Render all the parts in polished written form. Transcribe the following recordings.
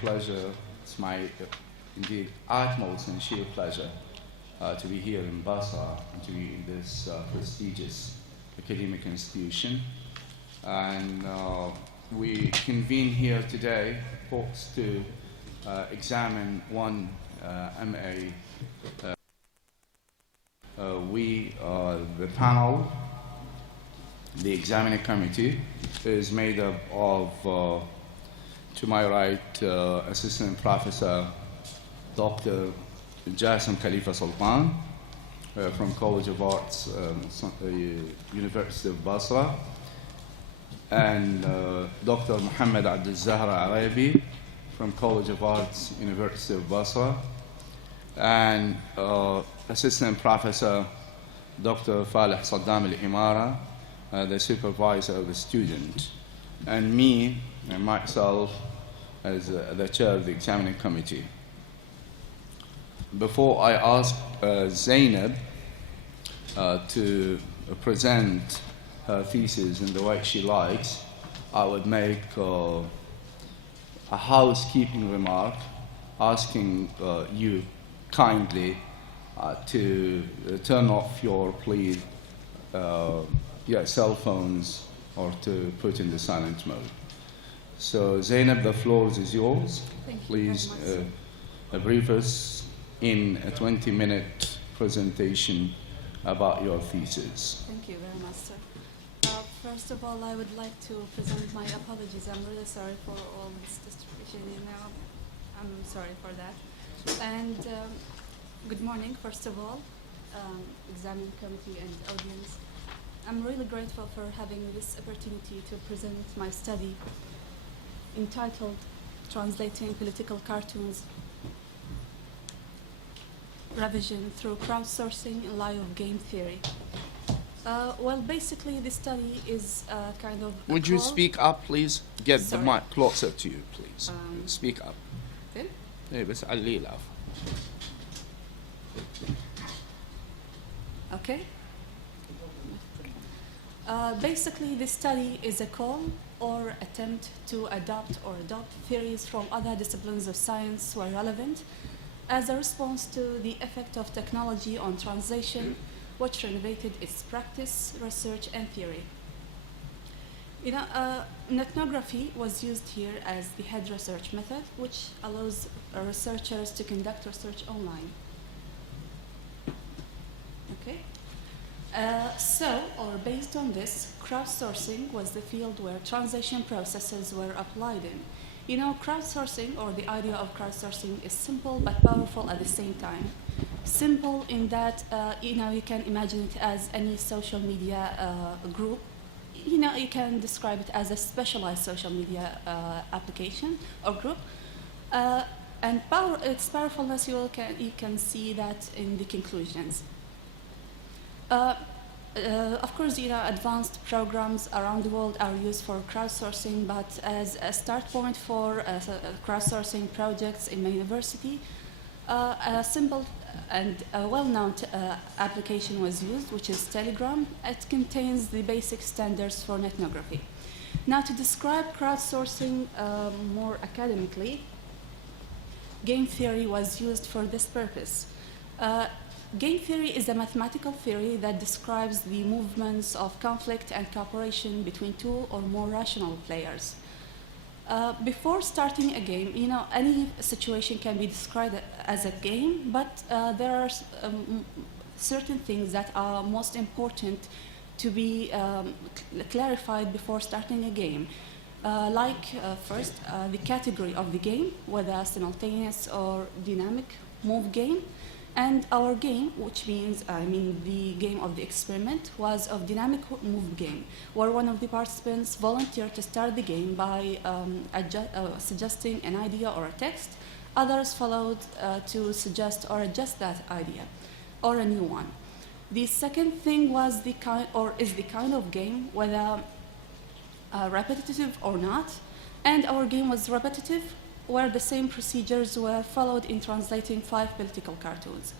pleasure, it's my indeed utmost and sheer pleasure to be here in Basra and to be in this prestigious academic institution. And we convene here today, folks, to examine one MA. The panel, the examining committee, is made up of, to my right, Assistant Professor Dr. Jassim Khalifa Sultan from College of Arts, University of Basra, and Dr. Muhammad Abdul Zahra Arabi from College of Arts, University of Basra, and Assistant Professor Dr. Faleh Saddam Al-Imara, the supervisor of the student, and me and myself as the chair of the examining committee. Before I ask Zeynep to present her thesis in the way she likes, I would make a housekeeping remark asking you kindly to turn off your cell phones or to put in the silent mode. So Zeynep, the floor is yours. Thank you. Please brief us in a 20-minute presentation about your thesis. Thank you very much, sir. First of all, I would like to present my apologies. I'm really sorry for all this distribution. I'm sorry for that. And good morning, first of all, examining committee and audience. I'm really grateful for having this opportunity to present my study entitled Translating Political Cartoons Revision Through Crowdsourcing in Light of Game Theory. Well, basically, this study is kind of... Would you speak up, please? Get Sorry. the mic closer to you, please. Speak up. Then? إيه بس علي لها. Okay. Basically, this study is a call or attempt to adopt theories from other disciplines of science where relevant as a response to the effect of technology on translation, which renovated its practice, research, and theory. Ethnography was used here as the head research method, which allows researchers to conduct research online. Okay. Based on this, crowdsourcing was the field where translation processes were applied in. Crowdsourcing, or the idea of crowdsourcing, is simple but powerful at the same time. Simple in that, you can imagine it as any social media group. You can describe it as a specialized social media application or group. And its powerfulness, you can see that in the conclusions. Of course, advanced programs around the world are used for crowdsourcing, but as a start point for crowdsourcing projects in my university, a simple and well-known application was used, which is Telegram. It contains the basic standards for ethnography. Now, to describe crowdsourcing more academically, game theory was used for this purpose. Game theory is a mathematical theory that describes the movements of conflict and cooperation between two or more rational players. Before starting a game, any situation can be described as a game, but there are certain things that are most important to be clarified before starting a game. First, the category of the game, whether simultaneous or dynamic move game. And our game, which means, the game of the experiment, was of dynamic move game, where one of the participants volunteered to start the game by suggesting an idea or a text. Others followed to suggest or adjust that idea, or a new one. The second thing was the kind of game, whether repetitive or not. And our game was repetitive, where the same procedures were followed in translating 5 political cartoons.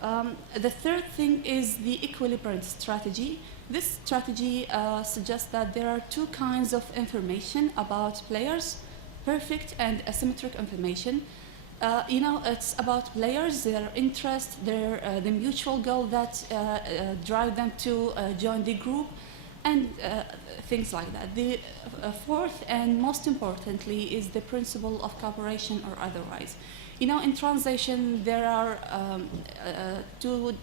The third thing is the equilibrium strategy. This strategy suggests that there are two kinds of information about players. perfect and asymmetric information. It's about players, their interest, the mutual goal that drive them to join the group, and things like that. The fourth and most importantly is the principle of cooperation or otherwise. In translation, there are two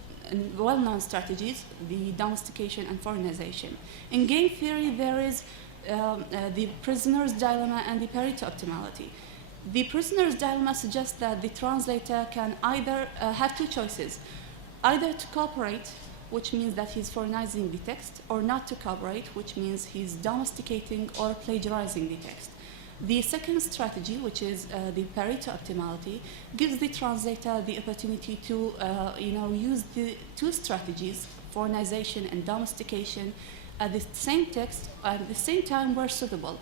well-known strategies, the domestication and foreignization. In game theory, there is the prisoner's dilemma and the Pareto optimality. The prisoner's dilemma suggests that the translator can either have two choices, either to cooperate, which means that he's foreignizing the text, or not to cooperate, which means he's domesticating or plagiarizing the text. The second strategy, which is the Pareto optimality, gives the translator the opportunity to use the two strategies, foreignization and domestication, at the same text at the same time where suitable.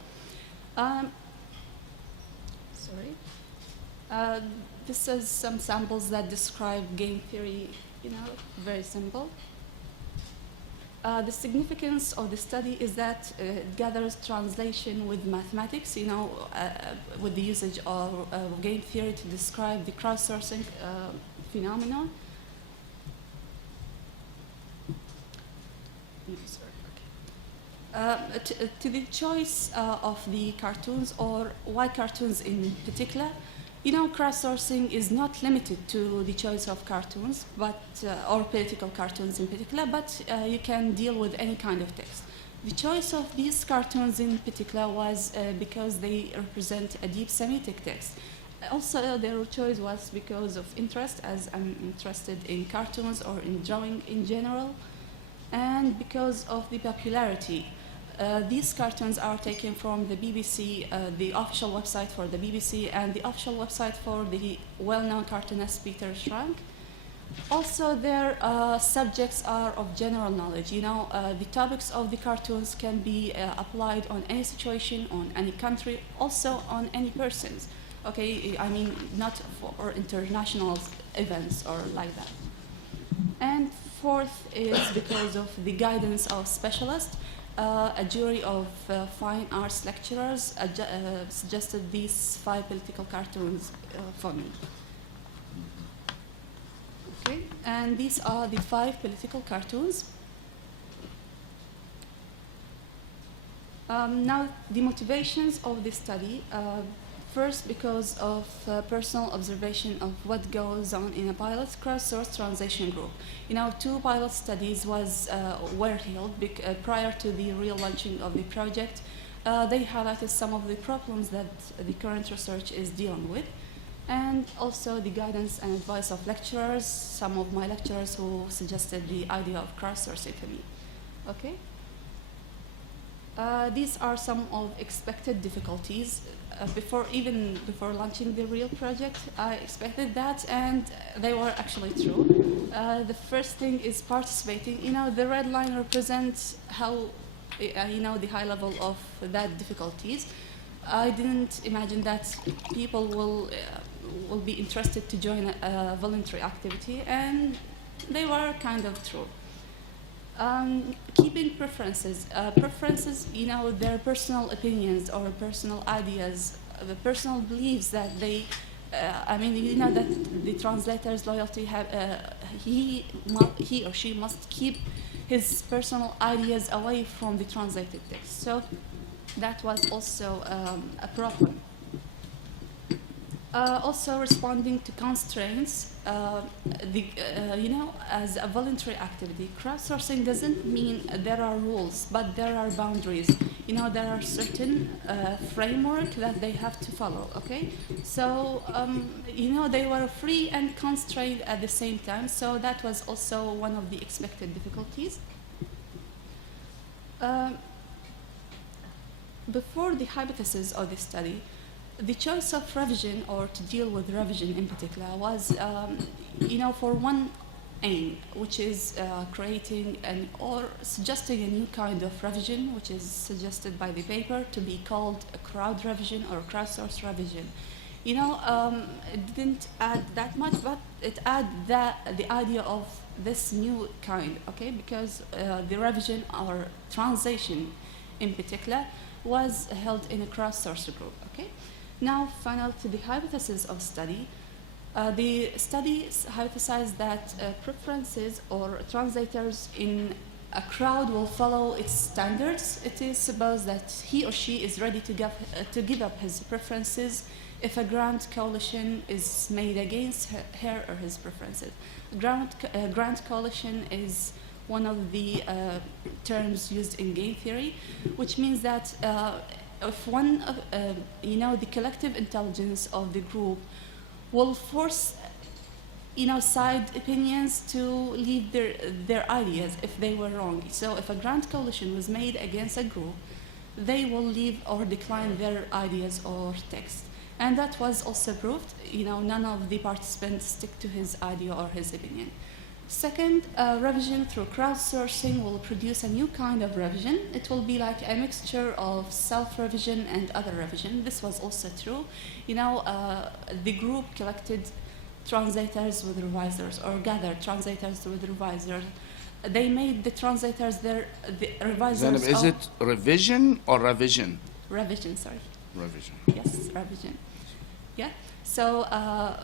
This is some samples that describe game theory, very simple. The significance of the study is that it gathers translation with mathematics, with the usage of game theory to describe the crowdsourcing phenomenon. To the choice of the cartoons, or why cartoons in particular, crowdsourcing is not limited to the choice of cartoons, or political cartoons in particular, but you can deal with any kind of text. The choice of these cartoons in particular was because they represent a deep Semitic text. Also, their choice was because of interest, as I'm interested in cartoons or in drawing in general, and because of the popularity. These cartoons are taken from the BBC, the official website for the BBC, and the official website for the well-known cartoonist Peter Schrank. Also, their subjects are of general knowledge. The topics of the cartoons can be applied on any situation, on any country, also on any persons. Okay, I mean, not for international events or like that. And fourth is because of the guidance of specialists. A jury of fine arts lecturers suggested these 5 political cartoons for me. Okay, and these are the 5 political cartoons. Now, the motivations of this study. First, because of personal observation of what goes on in a pilot crowdsourced translation group. 2 pilot studies were held prior to the real launching of the project. They highlighted some of the problems that the current research is dealing with, and also the guidance and advice of lecturers, some of my lecturers who suggested the idea of crowdsourcing to me. Okay. These are some of expected difficulties. Before launching the real project, I expected that, and they were actually true. The first thing is participating. The red line represents how, the high level of that difficulties. I didn't imagine that people will be interested to join a voluntary activity, and they were kind of true. Keeping preferences. Their personal opinions or personal ideas, the personal beliefs that they, that the translator's loyalty he or she must keep his personal ideas away from the translated text. So that was also a problem. Also responding to constraints, as a voluntary activity, crowdsourcing doesn't mean there are rules, but there are boundaries. There are certain framework that they have to follow, okay? So, they were free and constrained at the same time, so that was also one of the expected difficulties. Before the hypothesis of the study, the choice of revision, or to deal with revision in particular, was, for one aim, which is creating or suggesting a new kind of revision, which is suggested by the paper to be called a crowd revision or crowdsourced revision. It didn't add that much, but it added the idea of this new kind, okay? Because the revision or translation in particular was held in a crowdsourced group, okay? Now, final to the hypothesis of study. The study hypothesized that preferences or translators in a crowd will follow its standards. It is supposed that he or she is ready to give up his preferences if a grand coalition is made against her or his preferences. Grand coalition is one of the terms used in game theory, which means that if one, the collective intelligence of the group will force, side opinions to leave their ideas if they were wrong. So if a grand coalition was made against a group, they will leave or decline their ideas or text. And that was also proved. None of the participants stick to his idea or his opinion. Second, revision through crowdsourcing will produce a new kind of revision. It will be like a mixture of self-revision and other revision. This was also true. The group collected translators with revisers, or gathered translators with revisers. They made the translators the revisers. Zeinab, is it revision or revision? Revision, sorry. Revision. Yes, revision. Yeah. So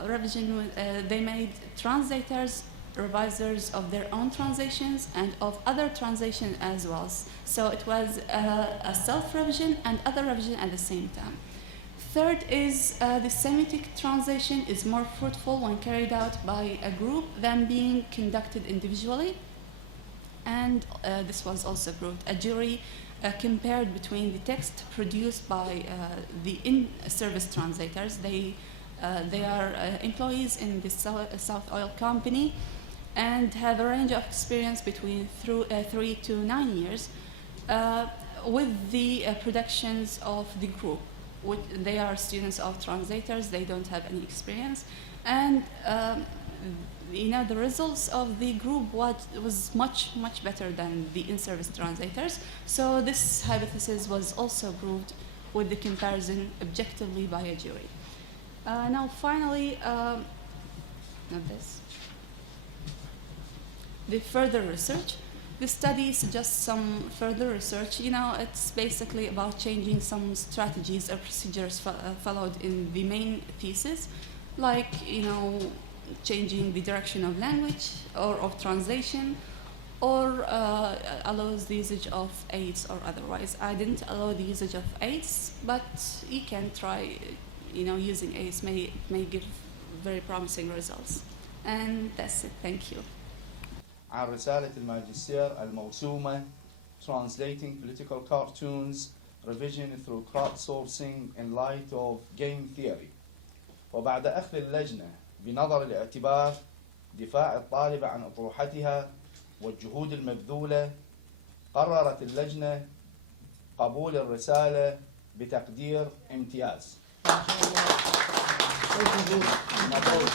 revision. They made translators revisers of their own translations and of other translations as well. So it was a self-revision and other revision at the same time. Third is the Semitic translation is more fruitful when carried out by a group than being conducted individually. And this was also proved. A jury compared between the text produced by the in-service translators. They are employees in the South Oil Company and have a range of experience between 3 to 9 years with the productions of the group. They are students of translators, they don't have any experience. And the results of the group was much, much better than the in-service translators. So this hypothesis was also proved with the comparison objectively by a jury. Now finally, not this. The further research. The study suggests some further research. It's basically about changing some strategies or procedures followed in the main thesis, like, changing the direction of language or of translation, or allows the usage of aids or otherwise. I didn't allow the usage of aids, but you can try, using aids may give very promising results. And that's it. Thank you. عن رسالة الماجستير الموسومة Translating Political Cartoons Revision through Crowdsourcing in Light of Game Theory. وبعد أخذ اللجنة بنظر الاعتبار دفاع الطالبة عن أطروحتها والجهود المبذولة، قررت اللجنة قبول الرسالة بتقدير امتياز. مبروك.